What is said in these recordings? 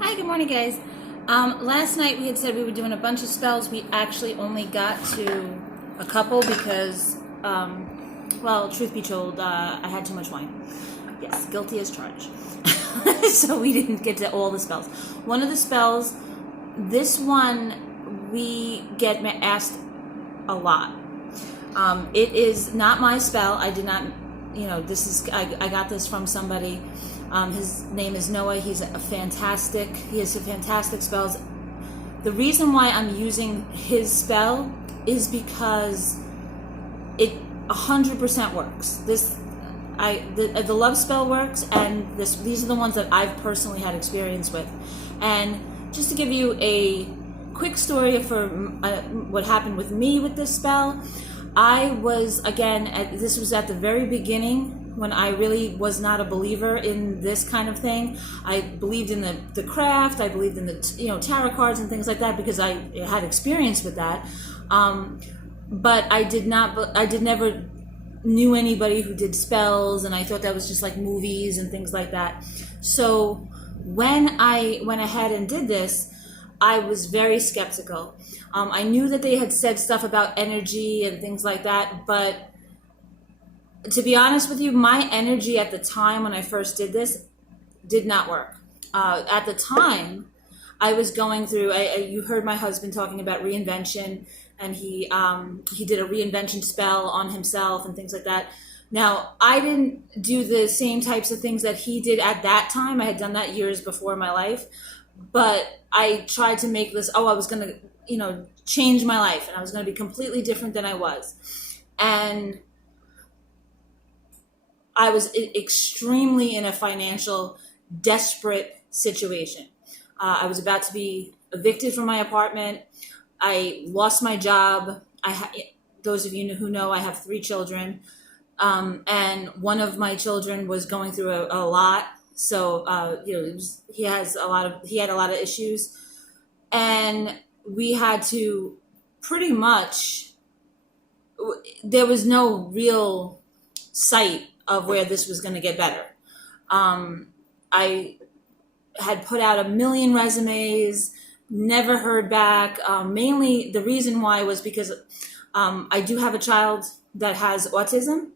Hi, good morning, guys. Last night we had said we were doing a bunch of spells. We actually only got to a couple because, well, truth be told, I had too much wine. Yes, guilty as charged. So we didn't get to all the spells. One of the spells, this one, we get asked a lot. It is not my spell. I did not, this is, I got this from somebody. His name is Noah. He has a fantastic spells. The reason why I'm using his spell is because it 100% works. The love spell works, and these are the ones that I've personally had experience with. And just to give you a quick story for what happened with me with this spell, I was, this was at the very beginning when I really was not a believer in this kind of thing. I believed in the craft. I believed in the tarot cards and things like that because I had experience with that. But I never knew anybody who did spells, and I thought that was just like movies and things like that. So when I went ahead and did this, I was very skeptical. I knew that they had said stuff about energy and things like that, but to be honest with you, my energy at the time when I first did this did not work. At the time, I was going through. You heard my husband talking about reinvention, and he did a reinvention spell on himself and things like that. Now, I didn't do the same types of things that he did at that time. I had done that years before in my life, but I tried to make this. I was going to, change my life, and I was going to be completely different than I was, and I was extremely in a financial desperate situation. I was about to be evicted from my apartment. I lost my job. Those of you who know, I have 3 children, and one of my children was going through a lot. So he had a lot of issues, and we had to pretty much. There was no real sight of where this was going to get better. I had put out a million resumes, never heard back. Mainly the reason why was because I do have a child that has autism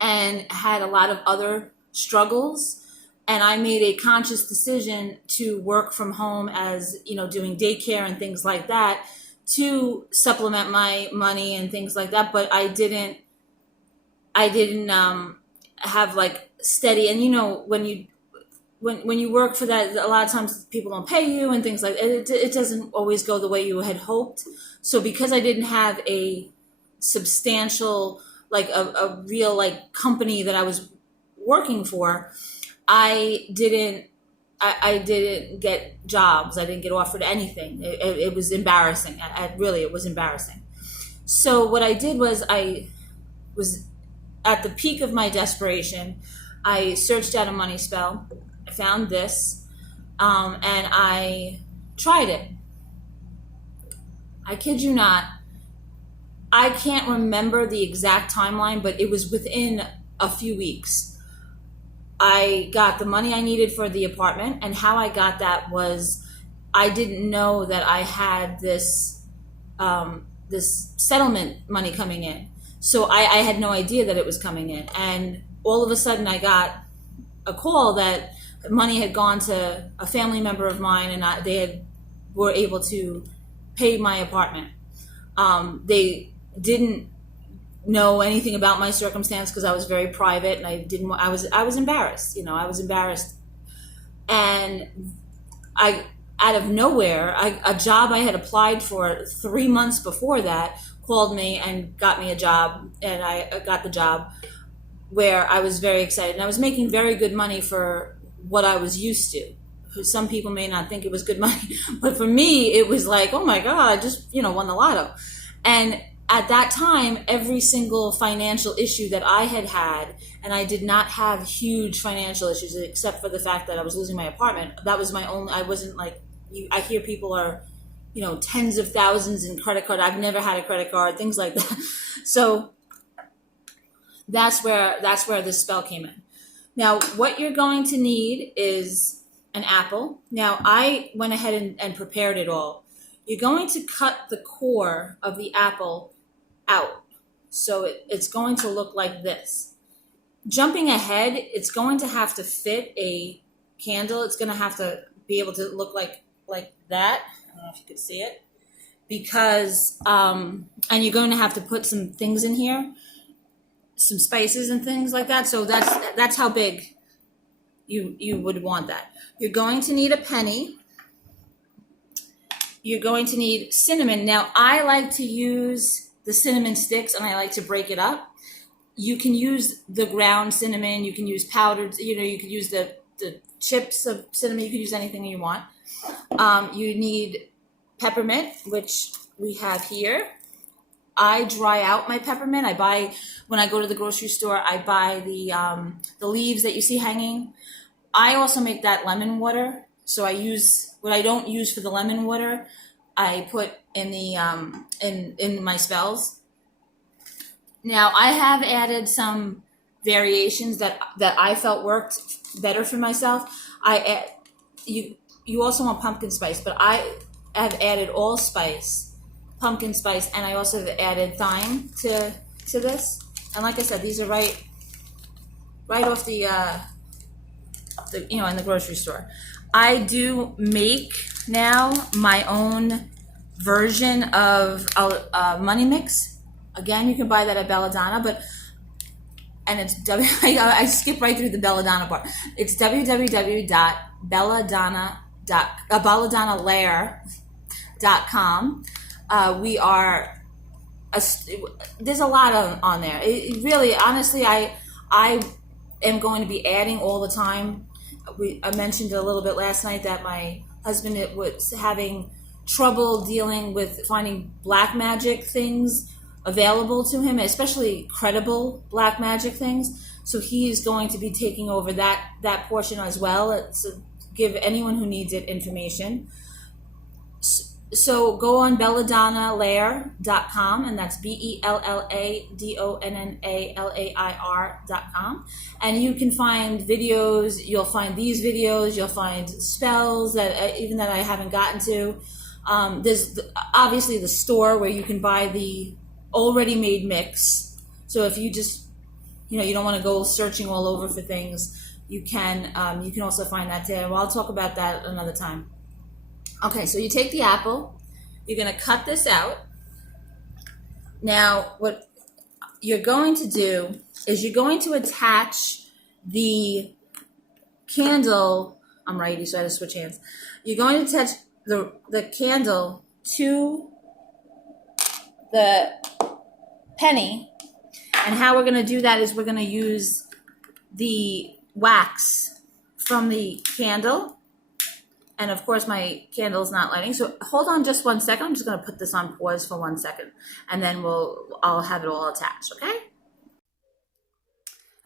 and had a lot of other struggles. And I made a conscious decision to work from home as, doing daycare and things like that to supplement my money and things like that. But I didn't have like steady, and when you work for that, a lot of times people don't pay you and things like that. It doesn't always go the way you had hoped. So because I didn't have a substantial, like a real like company that I was working for, I didn't get jobs. I didn't get offered anything. It was embarrassing. It was embarrassing. So what I did was I was at the peak of my desperation. I searched out a money spell. I found this, and I tried it. I kid you not. I can't remember the exact timeline, but it was within a few weeks. I got the money I needed for the apartment, and how I got that was I didn't know that I had this settlement money coming in. So I had no idea that it was coming in. And all of a sudden I got a call that money had gone to a family member of mine, and they were able to pay my apartment. They didn't know anything about my circumstance because I was very private, and I was embarrassed. I was embarrassed. And out of nowhere, a job I had applied for 3 months before that called me and got me a job, and I got the job where I was very excited, and I was making very good money for what I was used to. Some people may not think it was good money, but for me, it was like, oh my God, I just, won the lotto. And at that time, every single financial issue that I had, and I did not have huge financial issues except for the fact that I was losing my apartment. That was my only, I wasn't like, I hear people are, tens of thousands in credit card. I've never had a credit card, things like that. So that's where this spell came in. Now, what you're going to need is an apple. Now, I went ahead and prepared it all. You're going to cut the core of the apple out. So it's going to look like this. Jumping ahead, it's going to have to fit a candle. It's going to have to be able to look like that. I don't know if you could see it. Because, and you're going to have to put some things in here, some spices and things like that. So that's how big you would want that. You're going to need a penny. You're going to need cinnamon. Now, I like to use the cinnamon sticks, and I like to break it up. You can use the ground cinnamon. You can use powdered, you can use the chips of cinnamon. You can use anything you want. You need peppermint, which we have here. I dry out my peppermint. When I go to the grocery store, I buy the leaves that you see hanging. I also make that lemon water. So I use what I don't use for the lemon water, I put in the in my spells. Now I have added some variations that I felt worked better for myself. You also want pumpkin spice, but I have added allspice, pumpkin spice, and I also have added thyme to this. And like I said, these are right off the in the grocery store. I do make now my own version of money mix. Again, you can buy that at Belladonna, and it's I skip right through the Belladonna part. It's www.belladonnalayer.com. We are there's a lot on there. It really, honestly, I am going to be adding all the time. I mentioned a little bit last night that my husband was having trouble dealing with finding black magic things available to him, especially credible black magic things. So he's going to be taking over that portion as well, to give anyone who needs it information. So go on belladonnalayer.com, and that's BELLADONNALAIR.com, and you can find videos. You'll find these videos. You'll find spells that I haven't gotten to. There's obviously the store where you can buy the already made mix. So if you just you don't want to go searching all over for things, you can also find that there. Well, I'll talk about that another time. Okay, so you take the apple, you're going to cut this out. Now, what you're going to do is you're going to attach the candle. I'm righty, so I had to switch hands. You're going to attach the candle to the penny, and how we're going to do that is we're going to use the wax from the candle. And of course, my candle's not lighting. So hold on just 1 second. I'm just going to put this on pause for 1 second, and then I'll have it all attached. Okay.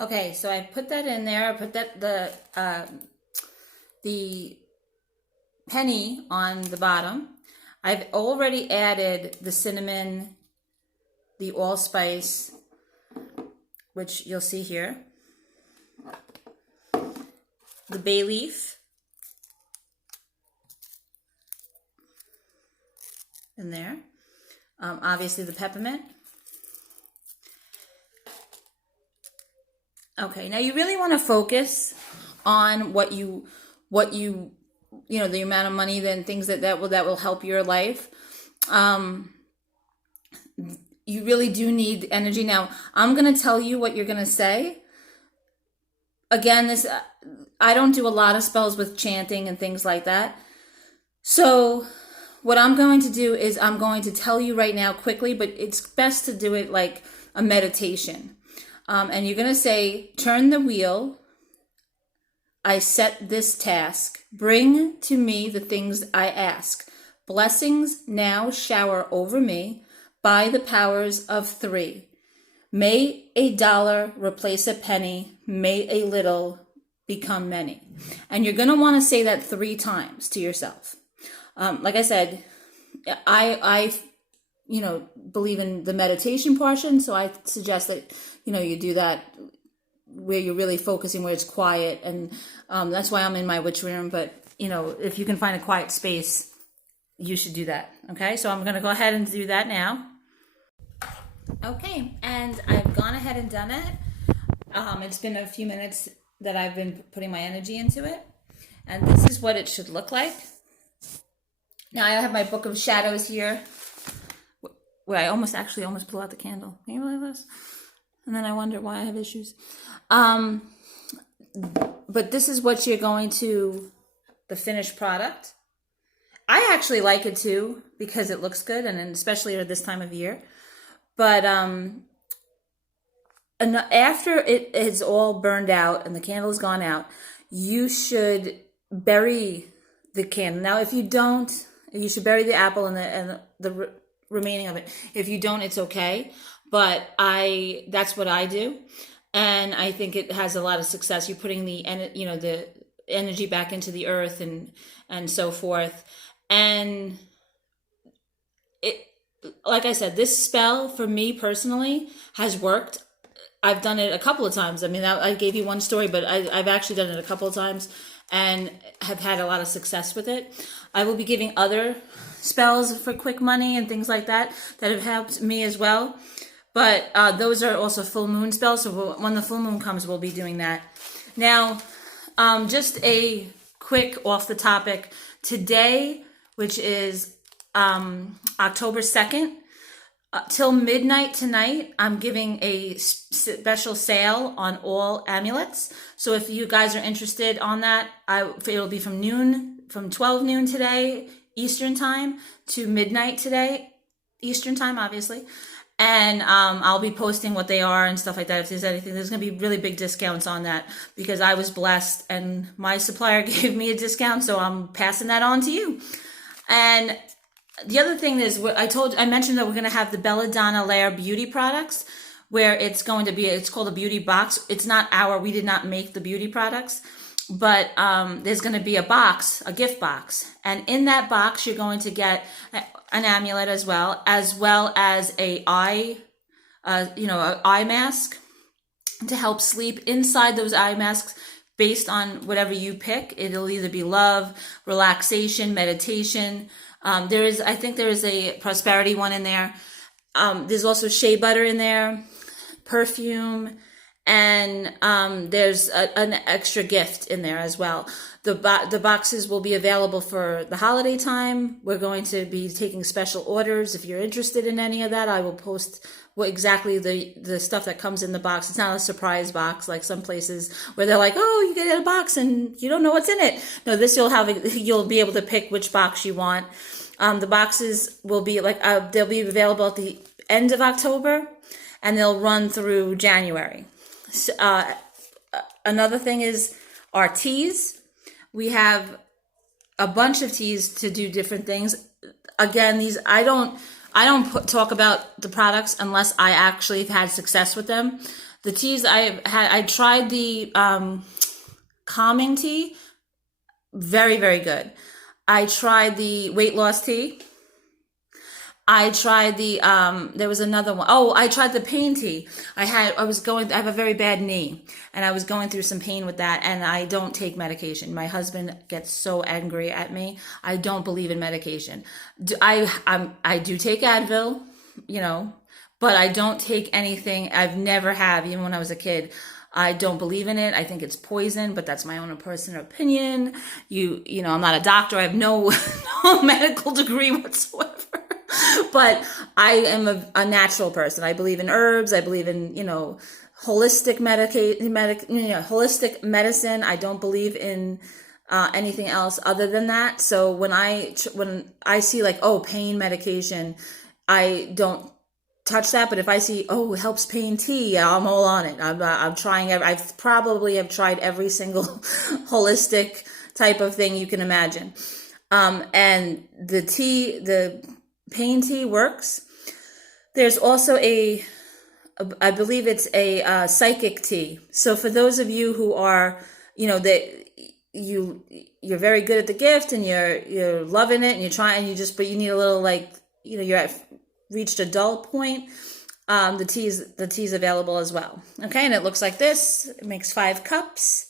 Okay. So I put that in there. I put the penny on the bottom. I've already added the cinnamon, the allspice, which you'll see here, the bay leaf, in there. Obviously the peppermint. Okay, now you really want to focus on what you the amount of money, then things that will help your life. You really do need energy. Now, I'm going to tell you what you're going to say. Again, I don't do a lot of spells with chanting and things like that. So what I'm going to do is I'm going to tell you right now quickly, but it's best to do it like a meditation. And you're going to say, turn the wheel. I set this task. Bring to me the things I ask. Blessings now shower over me by the powers of 3. May $1 replace a penny. May a little become many. And you're going to want to say that 3 times to yourself. Like I said, I believe in the meditation portion, so I suggest that you do that where you're really focusing, where it's quiet. And that's why I'm in my witch room. But, if you can find a quiet space, you should do that. Okay, so I'm going to go ahead and do that now. Okay, and I've gone ahead and done it. It's been a few minutes that I've been putting my energy into it. And this is what it should look like. Now I have my Book of Shadows here, where I almost blew out the candle. Can you believe this? And then I wonder why I have issues. But this is what you're going to, the finished product. I actually like it too, because it looks good, and especially at this time of year. But and after it is all burned out and the candle is gone out, you should bury the candle. Now, if you don't, you should bury the apple and the remaining of it. If you don't, it's okay. But that's what I do, and I think it has a lot of success. You're putting the energy back into the earth and so forth. And it, like I said, this spell for me personally has worked. I've done it a couple of times. I mean, I gave you one story, but I've actually done it a couple of times and have had a lot of success with it. I will be giving other spells for quick money and things like that have helped me as well. But those are also full moon spells. So when the full moon comes, we'll be doing that. Now, just a quick off the topic. Today, which is October 2nd, till midnight tonight, I'm giving a special sale on all amulets. So if you guys are interested on that, it'll be from 12 noon today, Eastern time, to midnight today, Eastern time, obviously. And I'll be posting what they are and stuff like that. If there's anything, there's going to be really big discounts on that, because I was blessed and my supplier gave me a discount. So I'm passing that on to you. And the other thing is, I mentioned that we're going to have the Belladonna Lair beauty products, where it's called a beauty box. It's not we did not make the beauty products, but there's going to be a gift box. And in that box, you're going to get an amulet as well as an eye mask to help sleep. Inside those eye masks, based on whatever you pick, it'll either be love, relaxation, meditation. There is a prosperity one in there. There's also shea butter in there, perfume, and there's an extra gift in there as well. The boxes will be available for the holiday time. We're going to be taking special orders. If you're interested in any of that, I will post what exactly the stuff that comes in the box. It's not a surprise box like some places where they're like, oh, you get a box and you don't know what's in it. No, this you'll be able to pick which box you want. The boxes will be they'll be available at the end of October, and they'll run through January. So, another thing is our teas. We have a bunch of teas to do different things. Again, these I don't talk about the products unless I actually have had success with them. The teas I tried the calming tea, very, very good. I tried the weight loss tea. I tried there was another one. Oh, I tried the pain tea. I have a very bad knee, and I was going through some pain with that, and I don't take medication. My husband gets so angry at me. I don't believe in medication. I do take Advil, but I don't take anything. I've never have, even when I was a kid. I don't believe in it. I think it's poison, but that's my own personal opinion. I'm not a doctor. I have no medical degree whatsoever. But I am a natural person. I believe in herbs. I believe in, holistic holistic medicine. I don't believe in anything else other than that. So when I see pain medication, I don't touch that. But if I see, it helps pain tea, I'm all on it. I'm trying. I've probably have tried every single holistic type of thing you can imagine. And the pain tea works. There's also I believe it's a psychic tea. So for those of you who are, you're very good at the gift and you're loving it and you're trying, but you need a little you're reached a dull point. The tea's available as well. Okay, and it looks like this. It makes 5 cups,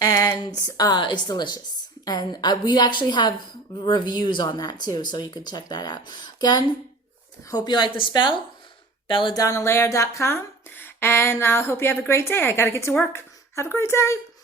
and it's delicious. And we actually have reviews on that too, so you could check that out. Again, hope you like the spell. belladonnalair.com, and I hope you have a great day. I got to get to work. Have a great day.